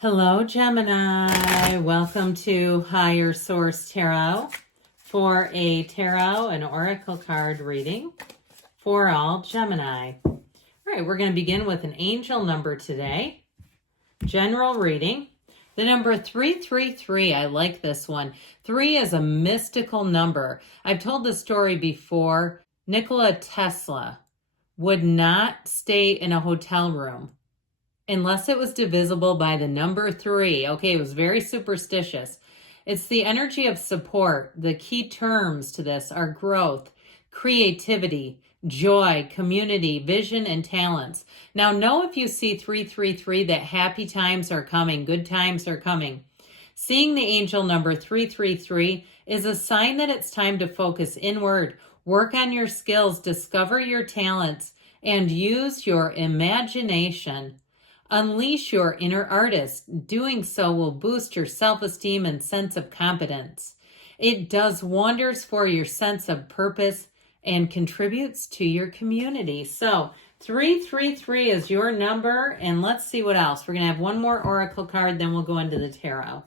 Hello, Gemini. Welcome to Higher Source Tarot for a tarot and oracle card reading for all Gemini. All right, we're going to begin with an angel number today. General reading. The number 333, I like this one. 3 is a mystical number. I've told the story before. Nikola Tesla would not stay in a hotel room unless it was divisible by the number 3. Okay, it was very superstitious. It's the energy of support. The key terms to this are growth, creativity, joy, community, vision, and talents. Now, know if you see 333 that happy times are coming, good times are coming. Seeing the angel number 333 is a sign that it's time to focus inward, work on your skills, discover your talents, and use your imagination. Unleash your inner artist. Doing so will boost your self-esteem and sense of competence. It does wonders for your sense of purpose and contributes to your community. So 333 is your number, and let's see what else. We're going to have one more oracle card, then we'll go into the tarot.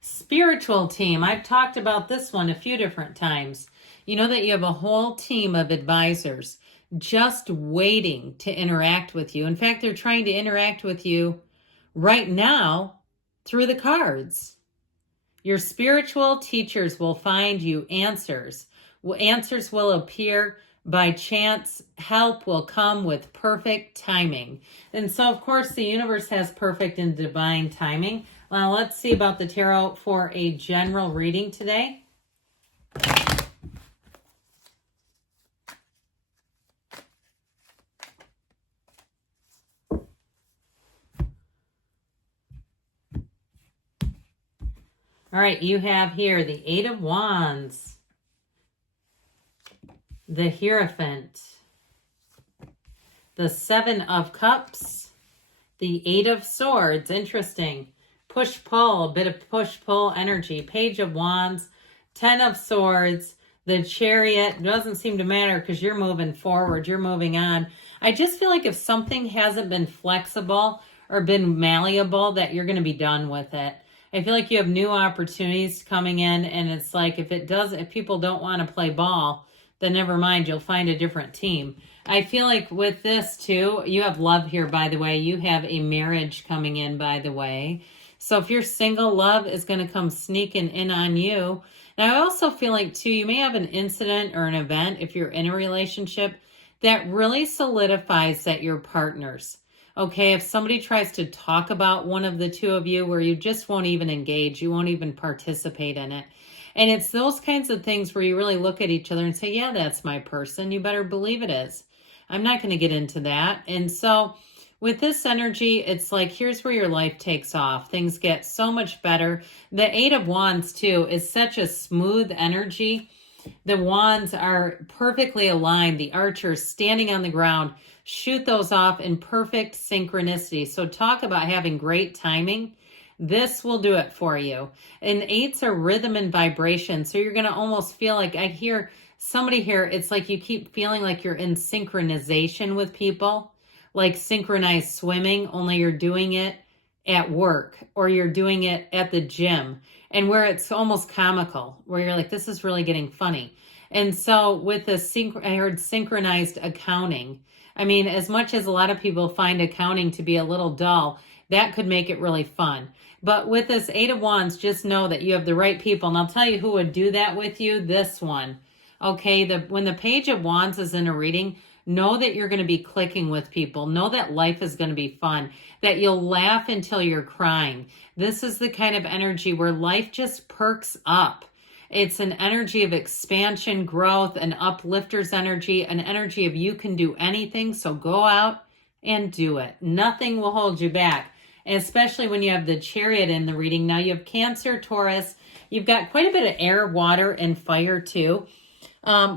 Spiritual team. I've talked about this one a few different times. You know that you have a whole team of advisors just waiting to interact with you. In fact, they're trying to interact with you right now through the cards. Your spiritual teachers will find you answers. Answers will appear by chance. Help will come with perfect timing. And so, of course, the universe has perfect and divine timing. Now, let's see about the tarot for a general reading today. All right, you have here the 8 of Wands, the Hierophant, the 7 of Cups, the 8 of Swords. Interesting. Push-pull, a bit of push-pull energy. Page of Wands, 10 of Swords, the Chariot. Doesn't seem to matter because you're moving forward. You're moving on. I just feel like if something hasn't been flexible or been malleable, that you're going to be done with it. I feel like you have new opportunities coming in, and it's like if people don't want to play ball, then never mind, you'll find a different team. I feel like with this too, you have love here, by the way. You have a marriage coming in, by the way. So if you're single, love is going to come sneaking in on you. And I also feel like, too, you may have an incident or an event, if you're in a relationship, that really solidifies that you're partners. Okay, if somebody tries to talk about one of the two of you where you just won't even engage, you won't even participate in it. And it's those kinds of things where you really look at each other and say, yeah, that's my person. You better believe it is. I'm not going to get into that. And so with this energy, it's like, here's where your life takes off. Things get so much better. The 8 of Wands, too, is such a smooth energy. The wands are perfectly aligned. The archers standing on the ground shoot those off in perfect synchronicity. So talk about having great timing. This will do it for you. And 8s are rhythm and vibration. So you're going to almost feel like, I hear somebody here, it's like you keep feeling like you're in synchronization with people. Like synchronized swimming, only you're doing it at work or you're doing it at the gym, and where it's almost comical, where you're like, this is really getting funny. And so with the I heard synchronized accounting. I mean, as much as a lot of people find accounting to be a little dull, that could make it really fun. But with this 8 of Wands, just know that you have the right people. And I'll tell you who would do that with you, this one. Okay, when the Page of Wands is in a reading, know that you're going to be clicking with people. Know that life is going to be fun, that you'll laugh until you're crying. This is the kind of energy where life just perks up. It's an energy of expansion, growth, an uplifter's energy, an energy of you can do anything, so go out and do it. Nothing will hold you back, and especially when you have the Chariot in the reading. Now you have Cancer, Taurus. You've got quite a bit of air, water, and fire too.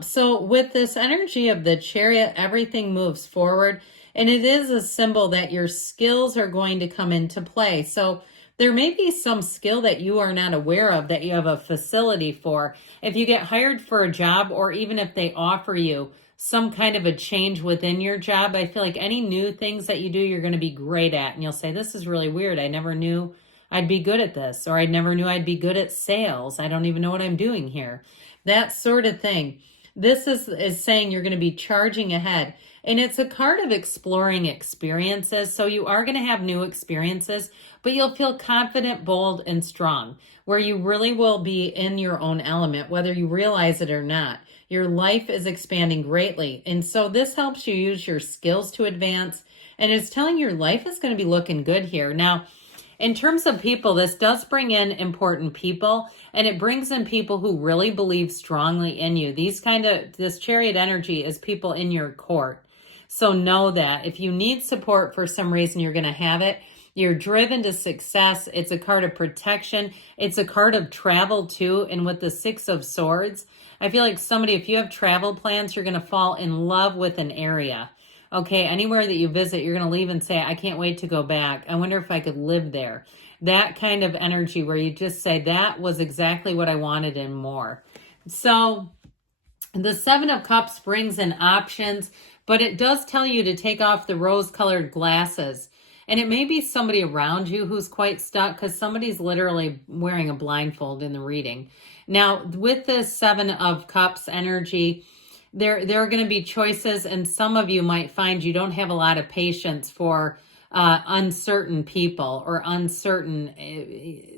So with this energy of the Chariot, everything moves forward, and it is a symbol that your skills are going to come into play. So There may be some skill that you are not aware of that you have a facility for. If you get hired for a job, or even if they offer you some kind of a change within your job, I feel like any new things that you do, you're going to be great at. And you'll say, this is really weird. I never knew I'd be good at this, or I never knew I'd be good at sales. I don't even know what I'm doing here. That sort of thing. This is saying you're going to be charging ahead. And it's a card of exploring experiences. So you are going to have new experiences, but you'll feel confident, bold, and strong, where you really will be in your own element, whether you realize it or not. Your life is expanding greatly. And so this helps you use your skills to advance. And it's telling your life is going to be looking good here. Now, in terms of people, this does bring in important people, and it brings in people who really believe strongly in you. This Chariot energy is people in your court. So know that if you need support for some reason, you're going to have it. You're driven to success. It's a card of protection. It's a card of travel too. And with the Six of Swords, I feel like if you have travel plans, you're going to fall in love with an area. Okay, anywhere that you visit, you're going to leave and say, I can't wait to go back. I wonder if I could live there. That kind of energy where you just say, that was exactly what I wanted and more. So the Seven of Cups brings in options, but it does tell you to take off the rose-colored glasses. And it may be somebody around you who's quite stuck, because somebody's literally wearing a blindfold in the reading. Now, with this Seven of Cups energy, there are going to be choices, and some of you might find you don't have a lot of patience for uncertain people, or uncertain,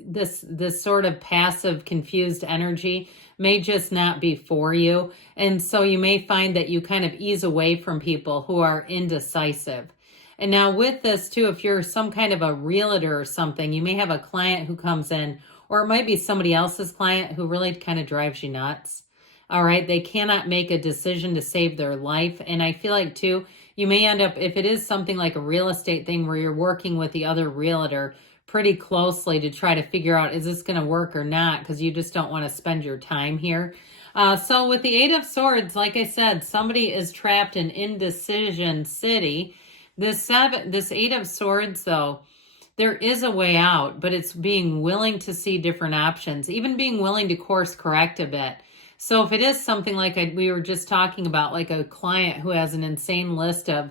this sort of passive, confused energy may just not be for you. And so you may find that you kind of ease away from people who are indecisive. And now with this too, if you're some kind of a realtor or something, you may have a client who comes in, or it might be somebody else's client who really kind of drives you nuts. All right, they cannot make a decision to save their life. And I feel like too, you may end up, if it is something like a real estate thing where you're working with the other realtor pretty closely to try to figure out, is this going to work or not? Because you just don't want to spend your time here. So with the Eight of Swords, like I said, somebody is trapped in indecision city. This Eight of Swords, though, there is a way out, but it's being willing to see different options, even being willing to course correct a bit. So if it is something like we were just talking about, like a client who has an insane list of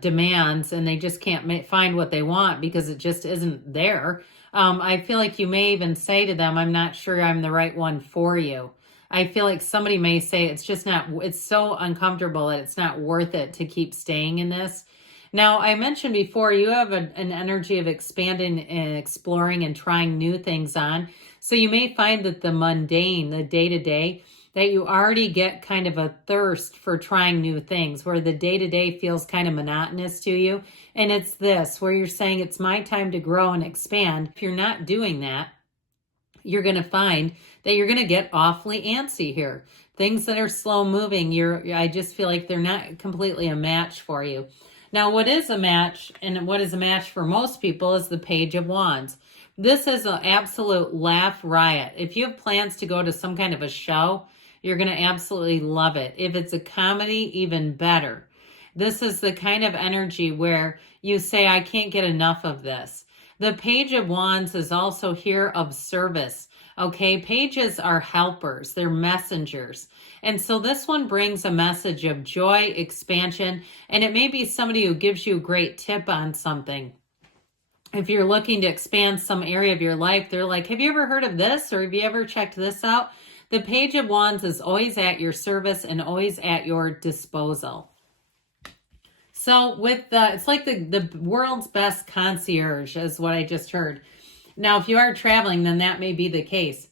demands and they just can't find what they want because it just isn't there, I feel like you may even say to them, I'm not sure I'm the right one for you. I feel like somebody may say it's so uncomfortable that it's not worth it to keep staying in this. Now, I mentioned before, you have an energy of expanding and exploring and trying new things on. So you may find that the mundane, the day-to-day, that you already get kind of a thirst for trying new things, where the day-to-day feels kind of monotonous to you. And it's this, where you're saying, it's my time to grow and expand. If you're not doing that, you're going to find that you're going to get awfully antsy here. Things that are slow moving, I just feel like they're not completely a match for you. Now, what is a match, and what is a match for most people, is the Page of Wands. This is an absolute laugh riot. If you have plans to go to some kind of a show, you're going to absolutely love it. If it's a comedy, even better. This is the kind of energy where you say, I can't get enough of this. The Page of Wands is also here of service. Okay, pages are helpers. They're messengers. And so this one brings a message of joy, expansion, and it may be somebody who gives you a great tip on something. If you're looking to expand some area of your life, they're like, have you ever heard of this? Or have you ever checked this out? The Page of Wands is always at your service and always at your disposal. So it's like the world's best concierge is what I just heard. Now, if you are traveling, then that may be the case.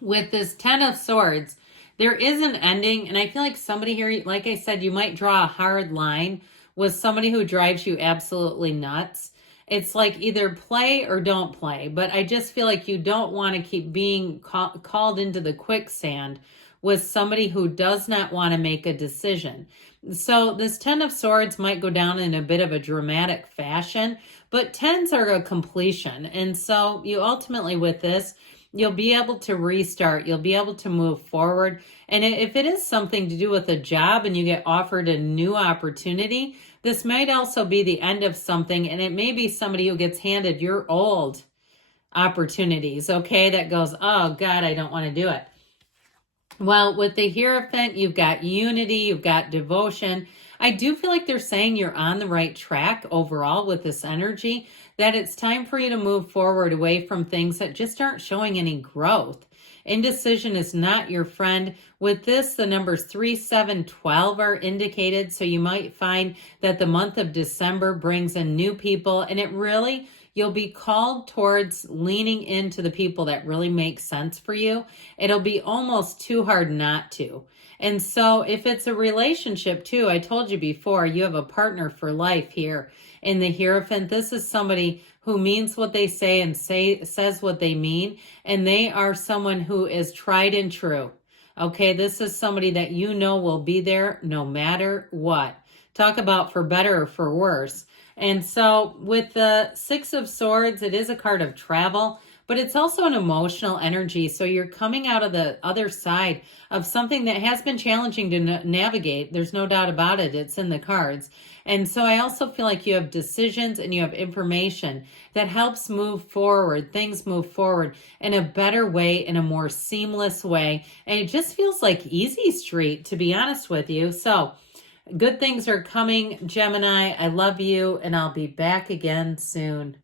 With this Ten of Swords, there is an ending, and I feel like somebody here, like I said, you might draw a hard line with somebody who drives you absolutely nuts. It's like either play or don't play, but I just feel like you don't want to keep being called into the quicksand with somebody who does not want to make a decision. So this Ten of Swords might go down in a bit of a dramatic fashion, but tens are a completion. And so you ultimately, with this, you'll be able to restart. You'll be able to move forward. And if it is something to do with a job and you get offered a new opportunity, This might also be the end of something, and it may be somebody who gets handed your old opportunities, okay, that goes, oh God, I don't want to do it. Well, with the Hierophant, you've got unity, you've got devotion. I do feel like they're saying you're on the right track overall with this energy, that it's time for you to move forward away from things that just aren't showing any growth. Indecision is not your friend. With this, the numbers 3, 7, 12 are indicated, so you might find that the month of December brings in new people, and it really, you'll be called towards leaning into the people that really make sense for you. It'll be almost too hard not to. And so if it's a relationship too, I told you before, you have a partner for life here in the Hierophant. This is somebody who means what they say and says what they mean. And they are someone who is tried and true. Okay, this is somebody that you know will be there no matter what. Talk about for better or for worse. And so with the 6 of Swords, it is a card of travel, but it's also an emotional energy. So you're coming out of the other side of something that has been challenging to navigate. There's no doubt about it. It's in the cards. And so I also feel like you have decisions and you have information that helps move forward. Things move forward in a better way, in a more seamless way. And it just feels like easy street, to be honest with you. So good things are coming, Gemini. I love you, and I'll be back again soon.